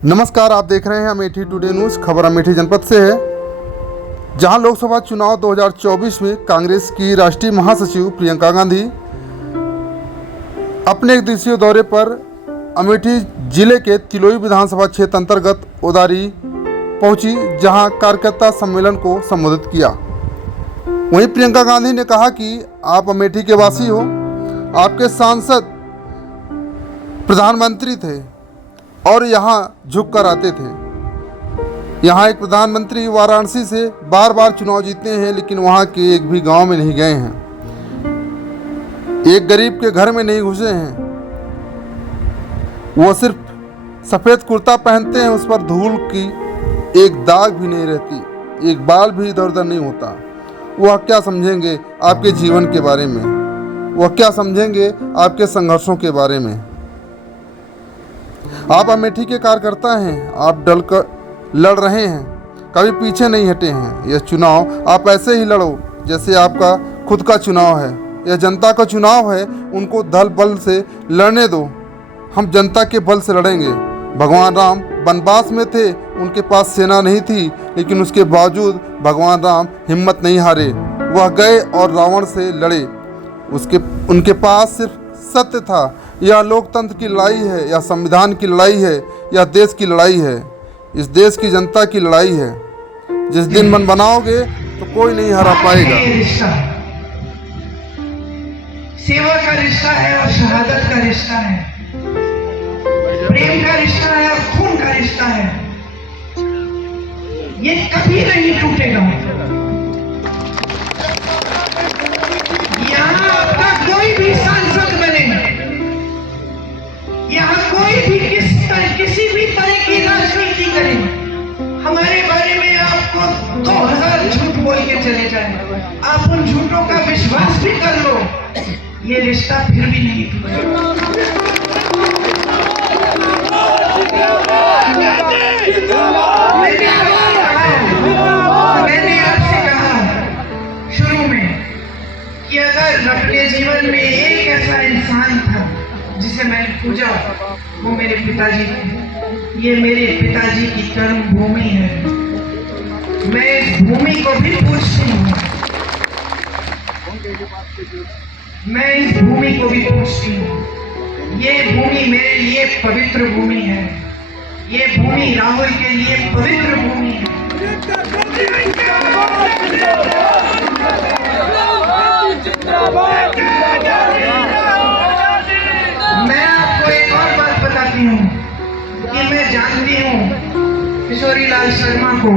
नमस्कार, आप देख रहे हैं अमेठी टुडे न्यूज़। खबर अमेठी जनपद से है, जहां लोकसभा चुनाव 2024 में कांग्रेस की राष्ट्रीय महासचिव प्रियंका गांधी अपने एक दिवसीय दौरे पर अमेठी जिले के तिलोई विधानसभा क्षेत्र अंतर्गत ओदारी पहुंची, जहां कार्यकर्ता सम्मेलन को संबोधित किया। वहीं प्रियंका गांधी ने कहा कि आप अमेठी के वासी हो, आपके सांसद प्रधानमंत्री थे और यहाँ झुक कर आते थे। यहाँ एक प्रधानमंत्री वाराणसी से बार बार चुनाव जीते हैं, लेकिन वहाँ के एक भी गांव में नहीं गए हैं, एक गरीब के घर में नहीं घुसे हैं। वो सिर्फ सफ़ेद कुर्ता पहनते हैं, उस पर धूल की एक दाग भी नहीं रहती, एक बाल भी इधर उधर नहीं होता। वह क्या समझेंगे आपके जीवन के बारे में, वह क्या समझेंगे आपके संघर्षों के बारे में। आप अमेठी के कार्यकर्ता हैं, आप डलकर लड़ रहे हैं, कभी पीछे नहीं हटे हैं। यह चुनाव आप ऐसे ही लड़ो जैसे आपका खुद का चुनाव है। यह जनता का चुनाव है, उनको दल बल से लड़ने दो। हम जनता के बल से लड़ेंगे। भगवान राम वनवास में थे, उनके पास सेना नहीं थी, लेकिन उसके बावजूद भगवान राम हिम्मत नहीं हारे। वह गए और रावण से लड़े। उनके पास सिर्फ सत्य था। यह लोकतंत्र की लड़ाई है, या संविधान की लड़ाई है, या देश की लड़ाई है, इस देश की जनता की लड़ाई है। जिस दिन मन बनाओगे तो कोई नहीं हरा पाएगा। सेवा का रिश्ता है और शहादत का रिश्ता है, प्रेम का रिश्ता है और खून का रिश्ता है। ये कभी नहीं टूटेगा। यहाँ आपका कोई भी सांसद बने, यहाँ कोई भी किसी भी तरह की राजनीति करे, हमारे बारे में आपको 2000 झूठ बोल के चले जाए, आप उन झूठों का विश्वास भी कर लो, ये रिश्ता फिर भी नहीं टूटेगा। मैंने आपसे कहा शुरू में कि अगर अपने जीवन में एक ऐसा इंसान था जिसे मैंने पूजा, वो मेरे पिताजी थे। ये मेरे पिताजी की कर्म भूमि है। मैं इस भूमि को भी पूजती हूँ, मैं इस भूमि को भी पूजती हूँ। ये भूमि मेरे लिए पवित्र भूमि है, ये भूमि राहुल के लिए पवित्र भूमि है। मैं आपको एक और बात बताती हूँ कि मैं जानती हूँ किशोरी लाल शर्मा को,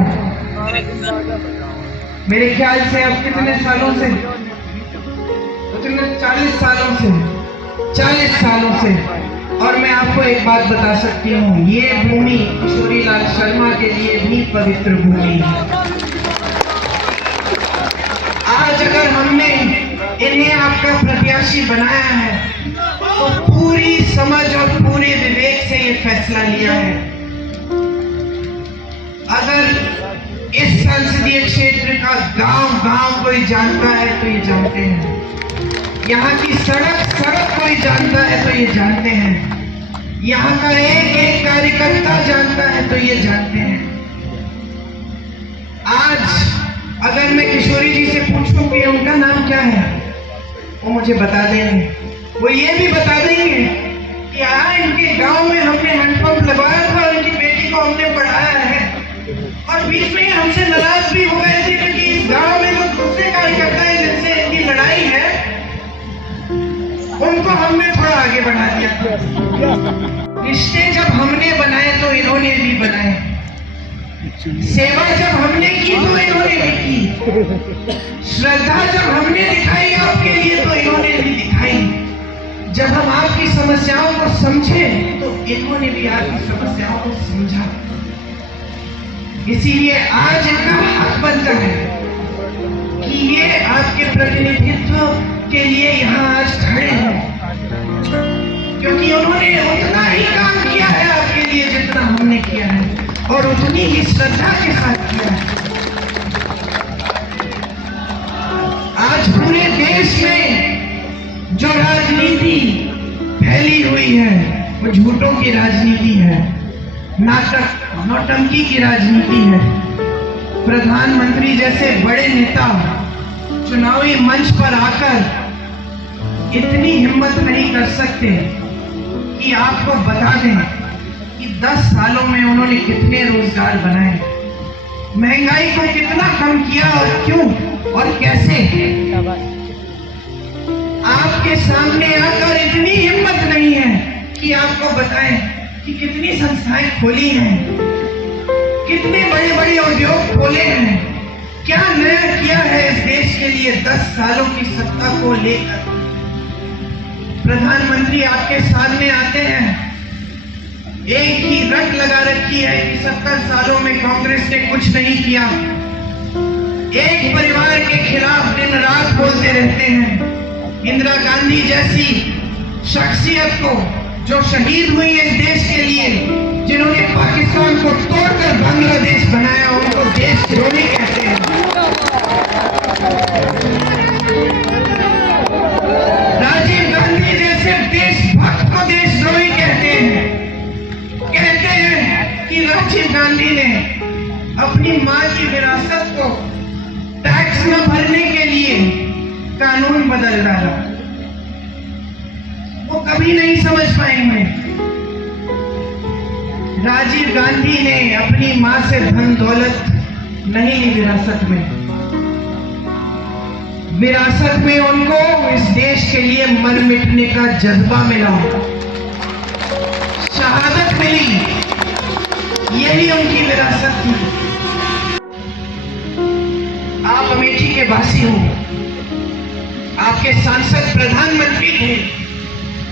मेरे ख्याल से अब कितने सालों से, 40 सालों से। और मैं आपको एक बात बता सकती हूँ, ये भूमि किशोरी लाल शर्मा के लिए भी पवित्र भूमि है। आज अगर हमने इन्हें आपका प्रत्याशी बनाया है तो पूरी समझ और पूरे विवेक से ये फैसला लिया है। अगर इस संसदीय क्षेत्र का गांव कोई जानता है तो ये जानते हैं, यहाँ की सड़क कोई जानता है तो ये जानते हैं, यहाँ का एक कार्यकर्ता जानता है तो ये जानते हैं। आज अगर मैं किशोरी जी से पूछूं कि उनका नाम क्या है, वो मुझे बता देंगे। वो ये भी बता देंगे कि हाँ, इनके गांव में हमने हैंडपंप लगवाया था, उनकी बेटी को हमने पढ़ाया है, और बीच में हमसे नाराज भी हो गए थे क्योंकि इस गांव में जो दूसरे कार्यकर्ता है जिनसे इनकी लड़ाई है, उनको हमने थोड़ा आगे बढ़ा दिया। रिश्ते जब हमने बनाए तो इन्होंने भी बनाए, सेवा जब हमने की तो इन्होंने भी की, श्रद्धा जब हमने दिखाई आपके लिए तो इन्होंने भी दिखाई। जब हम आपकी समस्याओं को समझे तो इन्होंने भी आपकी समस्याओं को समझा। इसीलिए आज इनका हक बनता है कि ये आपके प्रतिनिधित्व के लिए यहाँ आज खड़े हैं, क्योंकि उन्होंने उतना ही काम किया है आपके लिए जितना हमने किया है, और उतनी ही श्रद्धा के साथ किया है। आज पूरे देश में जो राजनीति फैली हुई है वो झूठों की राजनीति है। नाटक नौटंकी की राजनीति है। प्रधानमंत्री जैसे बड़े नेता चुनावी मंच पर आकर इतनी हिम्मत नहीं कर सकते कि आपको बता दें कि 10 सालों में उन्होंने कितने रोजगार बनाए, महंगाई को कितना कम किया और क्यों और कैसे। आपके सामने आकर इतनी हिम्मत नहीं है कि आपको बताएं कि कितनी संस्थाएं खोली हैं, कितने बड़े बड़े उद्योग खोले हैं, क्या नया किया है इस देश के लिए 10 सालों की सत्ता को लेकर। प्रधानमंत्री आपके सामने आते हैं, एक ही रट लगा रखी है कि 70 सालों में कांग्रेस ने कुछ नहीं किया। एक परिवार के खिलाफ दिन रात बोलते रहते हैं। इंदिरा गांधी जैसी शख्सियत को जो शहीद हुई इस देश के लिए, जिन्होंने पाकिस्तान को तोड़कर बांग्लादेश बनाया, उनको देशद्रोही कहते हैं। राजीव गांधी जैसे देशभक्त को देशद्रोही कहते हैं। कहते हैं कि राजीव गांधी ने अपनी मां की विरासत को टैक्स न भरने के लिए कानून बदल डाला। वो कभी नहीं समझ पाएंगे। राजीव गांधी ने अपनी मां से धन दौलत नहीं ली विरासत में। विरासत में उनको इस देश के लिए मर मिटने का जज्बा मिला, शहादत मिली, यही उनकी विरासत थी। आप अमेठी के वासी हो, आपके सांसद प्रधानमंत्री थे,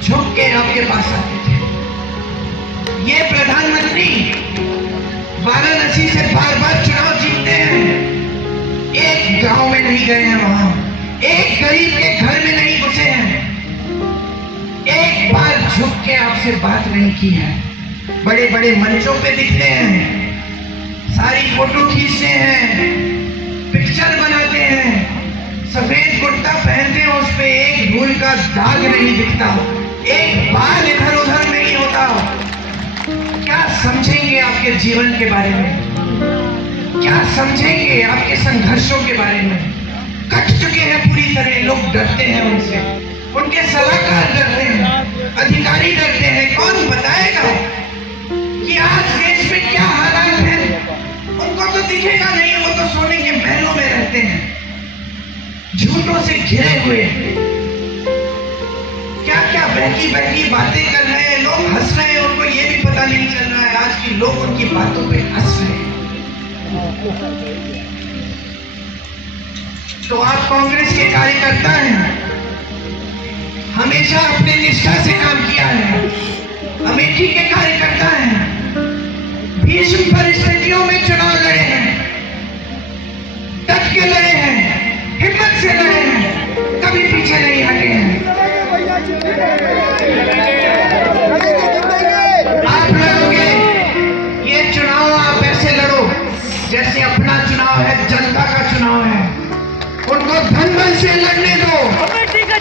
झुक के आपके पास आते थे। ये प्रधानमंत्री वाराणसी से बार बार चुनाव जीतते हैं, एक गांव में नहीं गए हैं, वहां एक गरीब के घर में नहीं घुसे हैं, एक बार झुक के आपसे बात नहीं की है। बड़े बड़े मंचों पे दिखते हैं, सारी फोटो खींचते हैं, पिक्चर बनाते हैं, सफेद कुर्ता पहनते हैं, उस पे एक धूल का दाग नहीं दिखता, एक बाल इधर उधर नहीं होता। क्या समझेंगे आपके जीवन के बारे में, क्या समझेंगे आपके संघर्षों के बारे में। कट चुके हैं पूरी तरह, लोग डरते हैं उनसे, उनके सलाहकार डरते हैं, अधिकारी डरते हैं। कौन बताएगा कि आज देश में क्या हालात हैं? उनको तो दिखेगा नहीं, वो तो सोने के महलों में रहते हैं, झूठों से घिरे हुए। क्या क्या बहकी बहकी बातें कर रहे हैं, लोग हंस रहे हैं, उनको ये भी पता नहीं चल रहा है आज की लोग उनकी बातों पे हंस रहे हैं। तो आप कांग्रेस के कार्यकर्ता हैं, हमेशा अपने निष्ठा से काम किया है। अमेठी के कार्यकर्ता हैं, भीषण परिस्थितियों में चुनाव लड़े हैं, डट के लड़े हैं, हिम्मत से लड़े हैं, कभी पीछे नहीं हटे हैं। आप लड़ोगे ये चुनाव, आप ऐसे लड़ो जैसे अपना चुनाव है, जनता का चुनाव है। उनको धन बल से लड़ने दो,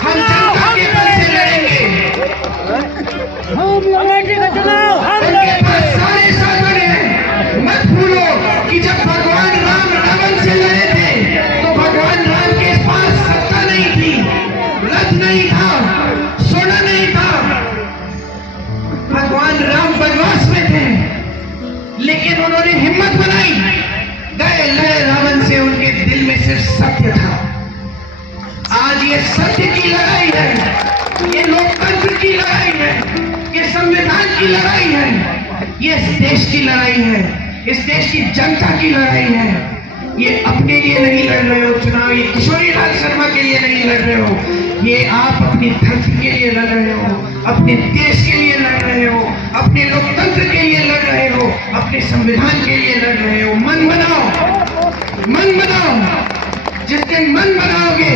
हम जनता के बल से लड़ेंगे। उनके पास सारे साधन हैं। मत भूलो कि जब भगवान राम रावण से लड़े थे तो भगवान राम के पास सत्ता नहीं थी, रथ नहीं था, सोना नहीं था। भगवान राम वनवास में थे, लेकिन उन्होंने हिम्मत बनाई, गए लड़े रावण से। उनके दिल में सिर्फ सत्य था। आज ये सत्य की लड़ाई है, ये लोकतंत्र की लड़ाई है, ये संविधान की लड़ाई है, ये इस देश की लड़ाई है, इस देश की जनता की लड़ाई है। ये अपने लिए नहीं लड़ रहे हो चुनाव, ये किशोरी लाल शर्मा के लिए नहीं लड़ रहे हो, ये आप अपनी धरती के लिए लड़ रहे हो, अपने देश के लिए लड़ रहे हो, अपने लोकतंत्र के लिए लड़ रहे हो, अपने संविधान के लिए लड़ रहे हो। मन बनाओ, मन बनाओ। जिस दिन मन बनाओगे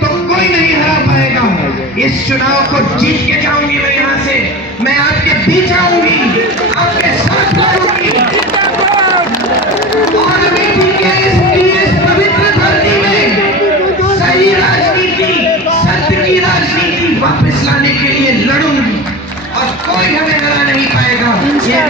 तो कोई नहीं हरा पाएगा। इस चुनाव को जीत के जाऊंगी मैं, यहाँ से मैं आपके बीच आऊंगी, आपके साथ लड़ूंगी। और अमेठी के इस पवित्र धरती में सही राजनीति, सत्य की राजनीति वापस लाने के लिए लड़ूंगी और कोई हमें हरा नहीं पाएगा। ये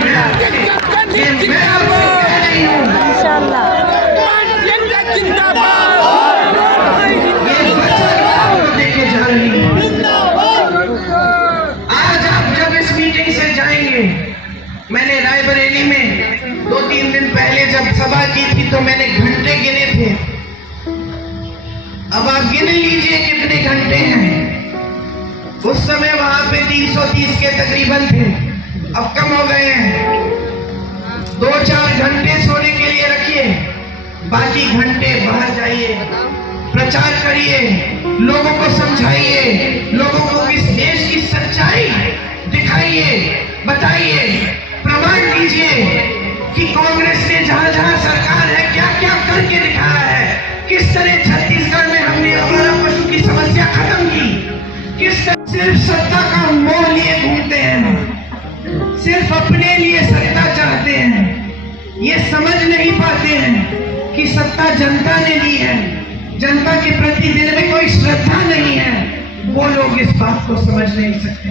रैली में 2-3 दिन पहले जब सभा की थी तो मैंने घंटे गिने थे। अब आप गिन लीजिए कितने घंटे हैं। उस समय वहां पे 330 के तकरीबन थे, अब कम हो गए हैं। 2-4 घंटे सोने के लिए रखिए, बाकी घंटे बाहर जाइए, प्रचार करिए, लोगों को समझाइए, लोगों को इस देश की सच्चाई दिखाइए, बताइए, प्रमाण दीजिए कि कांग्रेस ने जहां जहां सरकार है क्या क्या करके दिखाया है, किस तरह छत्तीसगढ़ में हमने हमारा पशु की समस्या खत्म की, किस तरह सिर्फ सत्ता का मोह लिए घूमते हैं, सिर्फ अपने लिए सत्ता चाहते हैं, ये समझ नहीं पाते हैं कि सत्ता जनता ने दी है, जनता के प्रति दिल में कोई श्रद्धा नहीं है। वो लोग इस बात को समझ नहीं सकते,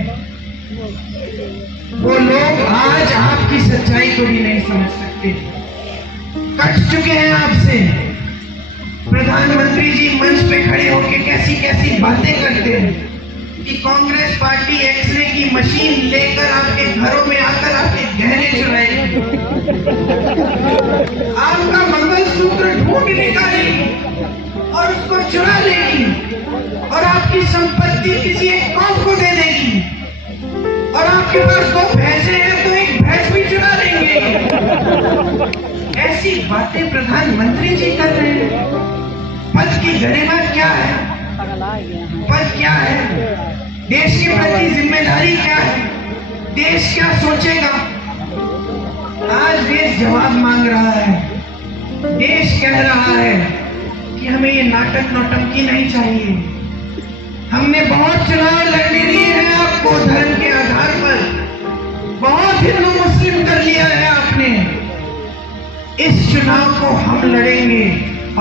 वो लोग आज आपकी सच्चाई को भी नहीं समझ सकते। कट चुके हैं आपसे। प्रधानमंत्री जी मंच पे खड़े होकर कैसी कैसी बातें करते हैं कि कांग्रेस पार्टी एक्सरे की मशीन लेकर आपके घरों में आकर आपके गहने चुराएगी, आपका मंगलसूत्र ढूंढ निकालेगी और उसको चुरा लेगी और आपकी संपत्ति किसी एक कौम को दे देगी, और आपके पास 2 भैंसे हैं तो एक भैंस भी चुरा लेंगे। ऐसी बातें प्रधानमंत्री जी कर रहे हैं। पद की गरिमा क्या है, पद क्या है, देश के प्रति जिम्मेदारी क्या है, देश क्या सोचेगा। आज देश जवाब मांग रहा है, देश कह रहा है कि हमें ये नाटक नौटंकी नहीं चाहिए। हमने बहुत चुनाव लड़ने दिए हैं आपको धर्म के आधार पर, बहुत हिंदू मुस्लिम कर लिया है आपने। इस चुनाव को हम लड़ेंगे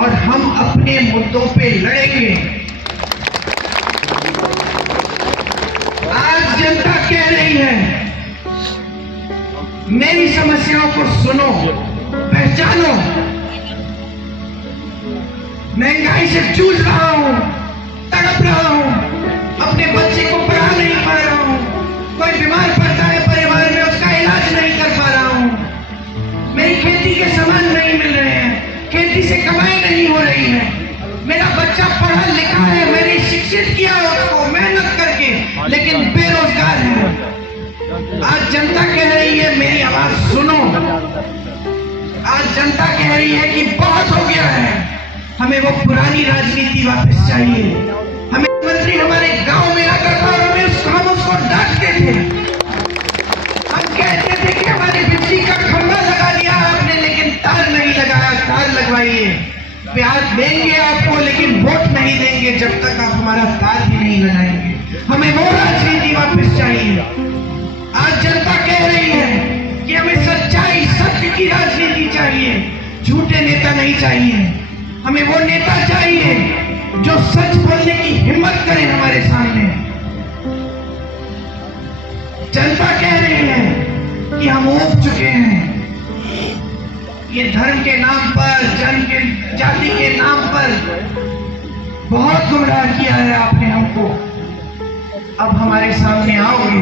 और हम अपने मुद्दों पे लड़ेंगे। आज जनता कह रही है मेरी समस्याओं को सुनो, पहचानो। महंगाई से जूझ रहा हूं, तड़प रहा हूं, अपने बच्चे को पढ़ा नहीं पा रहा हूं, कोई बीमार पड़ता है परिवार में उसका इलाज नहीं कर पा रहा हूं, मेरी खेती के सामान नहीं मिल रहे हैं, खेती से कमाई नहीं हो रही है, मेरा बच्चा पढ़ा लिखा है, मैंने शिक्षित किया उसको मेहनत करके, लेकिन बेरोजगार है। आज जनता कह रही है मेरी आवाज सुनो। आज जनता कह रही है कि बहुत हो गया है, हमें वो पुरानी राजनीति वापस चाहिए। हमें मंत्री हमारे गांव में आकर था और हम उसको डांटते थे, हम कहते थे कि हमारी बिजली का खंभा लगा दिया आपने लेकिन तार नहीं लगाया, तार लगवाइए। प्यार देंगे आपको लेकिन वोट नहीं देंगे जब तक आप हमारा तार भी नहीं लगाएंगे। हमें वो राजनीति वापस चाहिए। आज जनता कह रही है कि हमें सच्चाई सत्य की राजनीति चाहिए, झूठे नेता नहीं चाहिए। हमें वो नेता चाहिए जो सच बोलने की हिम्मत करे हमारे सामने। जनता कह रही है कि हम ऊब चुके हैं, ये धर्म के नाम पर, जन्म के जाति के नाम पर बहुत गुमराह किया है आपने हमको। अब हमारे सामने आओगे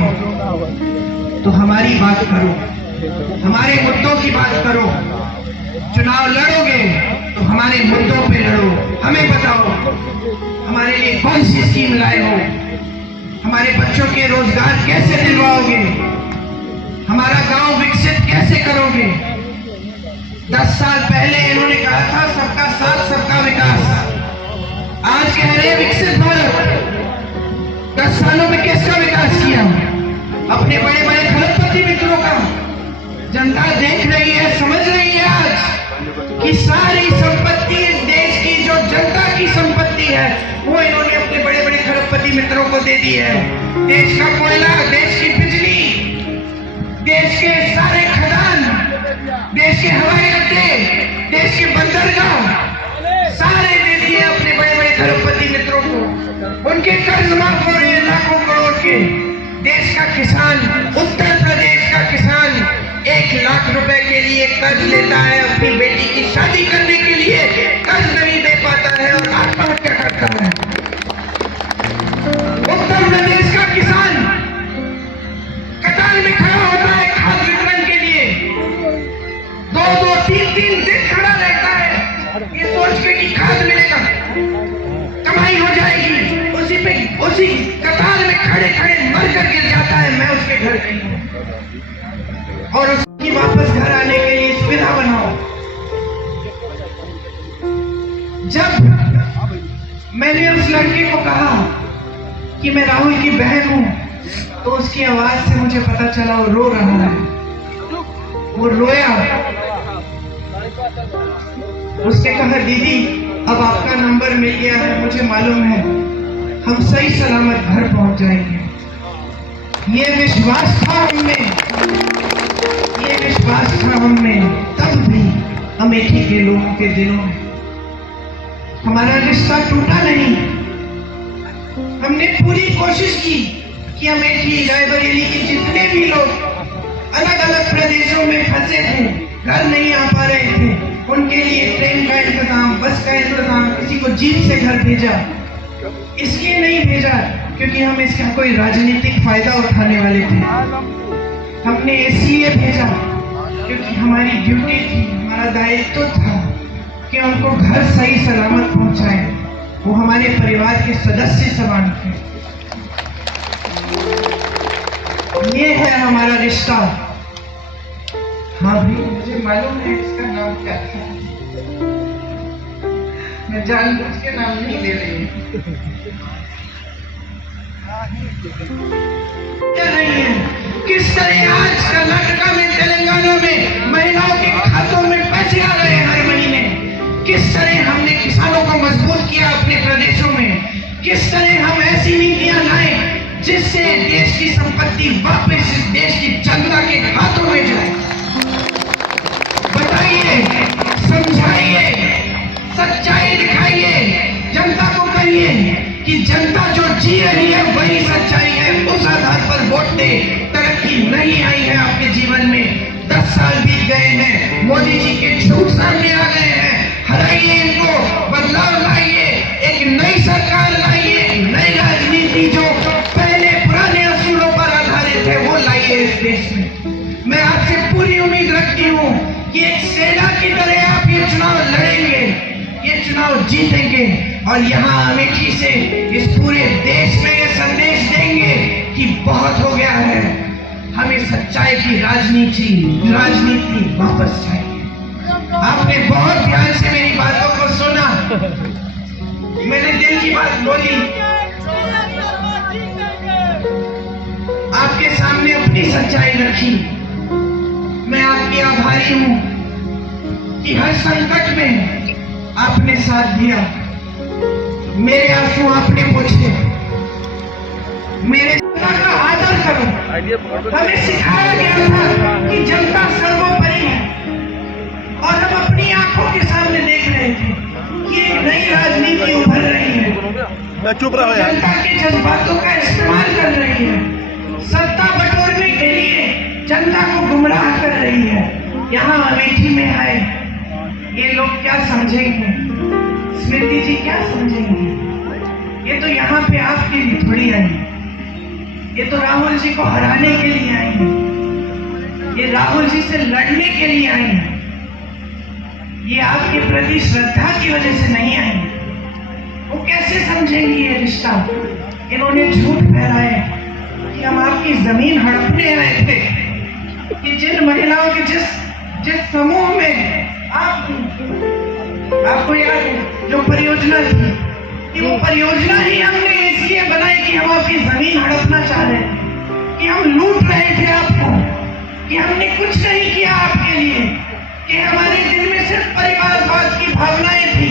तो हमारी बात करो, हमारे मुद्दों की बात करो। चुनाव लड़ोगे तो हमारे मुद्दों पे लड़ो, हमें बताओ हमारे लिए कौन सी स्कीम लाए हो, हमारे बच्चों के रोजगार कैसे दिलवाओगे, हमारा गांव विकसित कैसे करोगे। 10 साल पहले इन्होंने कहा था सबका साथ सबका विकास, आज कह रहे हैं विकसित भारत। 10 सालों में किसका विकास किया? अपने बड़े बड़े खरबपति मित्रों का। जनता देख रही है, समझ रही है आज कि सारी संपत्ति इस देश की जो जनता की संपत्ति है वो इन्होंने अपने बड़े बड़े खरबपति मित्रों को दे दी है। देश का कोयला, देश की बिजली, देश के सारे खदान, देश के हवाई अड्डे, देश के बंदरगाह सारे दे दिए अपने बड़े बड़े खरबपति मित्रों को। उनके कर्ज माफ हो रहे हैं लाखों करोड़ के। देश का किसान, उत्तर प्रदेश का किसान 1 लाख रुपए के लिए कर्ज लेता है, अपनी बेटी की शादी करने के लिए कर्ज नहीं दे पाता है और आत्महत्या करता है। उत्तर प्रदेश का किसान कतार में खड़ा होता है खाद वितरण के लिए, दिन खड़ा रहता है ये सोच के कि खाद मिलेगा, कमाई हो जाएगी, उसी कतार में खड़े खड़े मर कर गिर जाता है। मैं उसके घर गई हूँ और उसकी वापस घर आने के लिए सुविधा बनाओ। जब मैंने उस लड़के को कहा कि मैं राहुल की बहन हूं, तो उसकी आवाज से मुझे पता चला वो रो रहा है। वो रोया, उसने कहा दीदी अब आपका नंबर मिल गया है, मुझे मालूम है हम सही सलामत घर पहुंच जाएंगे। ये विश्वास था हममें, तब भी अमेठी के लोगों के दिलों में हमारा रिश्ता टूटा नहीं। हमने पूरी कोशिश की कि अमेठी रायबरेली के जितने भी लोग अलग अलग प्रदेशों में फंसे थे, घर नहीं आ पा रहे थे, उनके लिए ट्रेन का इंतजाम, बस का इंतजाम, किसी को जीप से घर भेजा। इसलिए नहीं भेजा क्योंकि हम इसका कोई राजनीतिक फायदा उठाने वाले थे, हमने इसलिए भेजा क्योंकि हमारी ड्यूटी थी, हमारा दायित्व था कि उनको घर सही सलामत पहुंचाए। वो हमारे परिवार के सदस्य समान थे। ये है हमारा रिश्ता। हाँ भाई, मुझे मालूम है इसका नाम क्या था, मैं जानबूझ के नाम नहीं ले रही हूँ। किस तरह आज कर्नाटका में, तेलंगाना में महिलाओं के खातों में पैसे आ रहे हैं हर महीने। किस तरह हमने किसानों को मजबूत किया अपने प्रदेशों में। किस तरह हम ऐसी नीतियां लाए जिससे देश की संपत्ति वापस इस देश की जनता के हाथों में जाए। बताइए, समझाइए, सच्चाई दिखाइए, जनता को कहिए कि जनता जो जी रही है वही सच्चाई है, उस आधार पर वोट दे। तरक्की नहीं आई है आपके जीवन में, 10 साल बीत गए हैं, मोदी जी के झूठ सामने आ गए हैं। हराइए इनको, बदलाव लाइए, एक नई सरकार लाइए, नई राजनीति जो पहले पुराने असूलों पर आधारित है वो लाइए इस देश में। मैं आपसे पूरी उम्मीद रखती हूँ कि एक सेना की तरह आप ये चुनाव लड़ेंगे, ये चुनाव जीतेंगे और यहाँ अमेठी से इस पूरे देश में ये संदेश देंगे कि बहुत हो गया है, हमें सच्चाई की राजनीति वापस चाहिए। आपने बहुत ध्यान से मेरी बातों को सुना, मैंने दिल की बात बोली, आपके सामने अपनी सच्चाई रखी। मैं आपकी आभारी हूं कि हर संकट में आपने साथ दिया, मेरे आंसू आपने पोंछे, मेरे जनता का आदर करो। हमें सिखाया गया था कि जनता सर्वोपरि है और हम अपनी आंखों के सामने देख रहे थे कि एक नई राजनीति उभर रही है, जनता के जज्बातों का इस्तेमाल कर रही है, सत्ता बटोरने के लिए जनता को गुमराह कर रही है। यहाँ अमेठी में है, ये लोग क्या समझेंगे, स्मृति जी क्या समझेंगे? ये तो यहाँ पे आपके लिए थोड़ी आई, ये तो राहुल जी को हराने के लिए आई है, ये राहुल जी से लड़ने के लिए आई है, ये आपके प्रति श्रद्धा की वजह से नहीं आई। वो कैसे समझेंगे ये रिश्ता? इन्होंने झूठ फैलाए कि हम आपकी जमीन हड़पने आए थे, कि जिन महिलाओं के जिस समूह में आपको याद है जो परियोजना थी, कि वो परियोजना ही हमने इसलिए बनाई कि हम आपकी जमीन हड़पना चाह रहे थे, कि हम लूट रहे थे आपको, कि हमने कुछ नहीं किया आपके लिए, कि हमारे दिल में सिर्फ परिवारवाद की भावनाएं थी,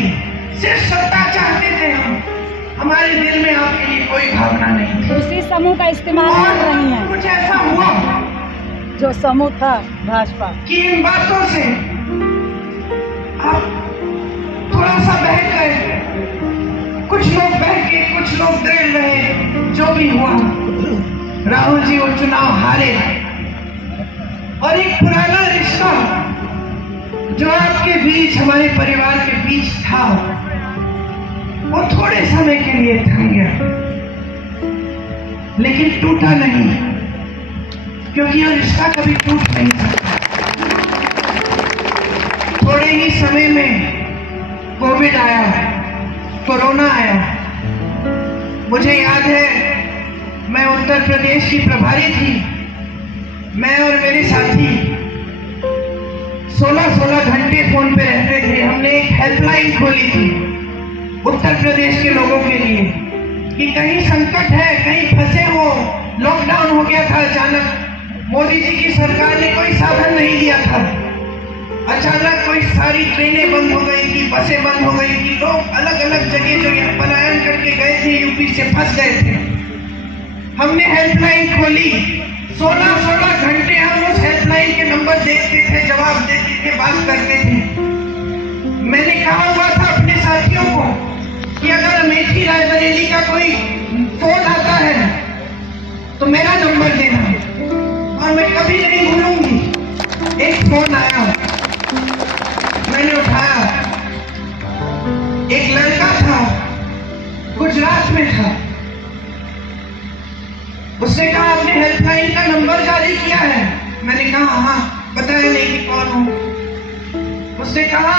सिर्फ सत्ता चाहते थे हम, हमारे दिल में आपके लिए कोई भावना नहीं थी। उसी समूह का इस्तेमाल कर रही हैं। कुछ ऐसा हुआ जो समूह था भाजपा कि इन बातों से आप थोड़ा सा बहक गए, कुछ लोग बहके, कुछ लोग दृढ़ रहे। जो भी हुआ, राहुल जी वो चुनाव हारे और एक पुराना रिश्ता जो आपके बीच, हमारे परिवार के बीच था, वो थोड़े समय के लिए थम गया, लेकिन टूटा नहीं, क्योंकि ये रिश्ता कभी टूट नहीं सकता। थोड़े ही समय में कोविड आया, कोरोना आया। मुझे याद है, मैं उत्तर प्रदेश की प्रभारी थी। मैं और मेरे साथी 16-16 घंटे फोन पे रहते थे। हमने एक हेल्पलाइन खोली थी उत्तर प्रदेश के लोगों के लिए कि कहीं संकट है, कहीं फंसे हो, लॉकडाउन हो गया था अचानक, मोदी जी की सरकार ने कोई साधन नहीं दिया था, अचानक कोई सारी ट्रेनें बंद हो गई थी, बसें बंद हो गई थी, लोग अलग अलग जगह जो यहाँ पलायन करके गए थे, यूपी से फंस गए थे। हमने हेल्पलाइन खोली। 16-16 घंटे हम उस हेल्पलाइन के नंबर देखते थे, जवाब देते थे, बात करते थे। मैंने कहा हुआ था अपने साथियों को कि अगर अमेठी रायबरेली का कोई फोन आता है तो मेरा नंबर देना, और मैं कभी नहीं भूलूंगी। एक फोन आया, मैंने उठाया। एक लड़का था, गुजरात में था। उसने कहा आपने हेल्पलाइन का नंबर जारी किया है? मैंने कहा हाँ, बताया नहीं कि कौन हूं। उसने कहा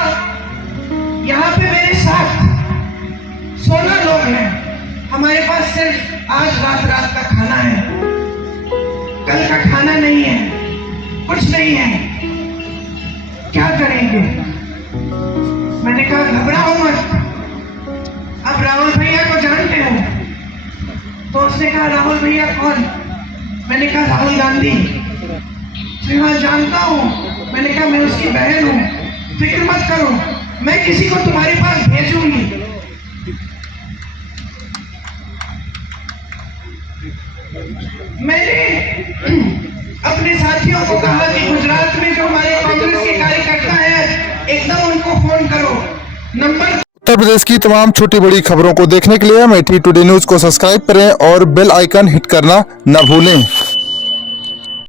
यहाँ पे मेरे साथ 16 लोग हैं, हमारे पास सिर्फ आज रात का खाना है, कल का खाना नहीं है, कुछ नहीं है, क्या करेंगे? मैंने कहा घबराओ मत, अब राहुल भैया को जानते हो? तो उसने कहा राहुल भैया कौन? मैंने कहा राहुल गांधी। हाँ जानता हूँ। मैंने कहा मैं उसकी बहन हूँ, फिक्र मत करो, मैं किसी को तुम्हारे पास भेजूंगी। मैंने अपने साथियों को कहा कि गुजरात में जो हमारे कांग्रेस के कार्यकर्ता हैं, एकदम उनको फोन करो। नंबर उत्तर प्रदेश की तमाम छोटी बड़ी खबरों को देखने के लिए अमेठी टुडे न्यूज को सब्सक्राइब करें और बेल आइकन हिट करना न भूलें।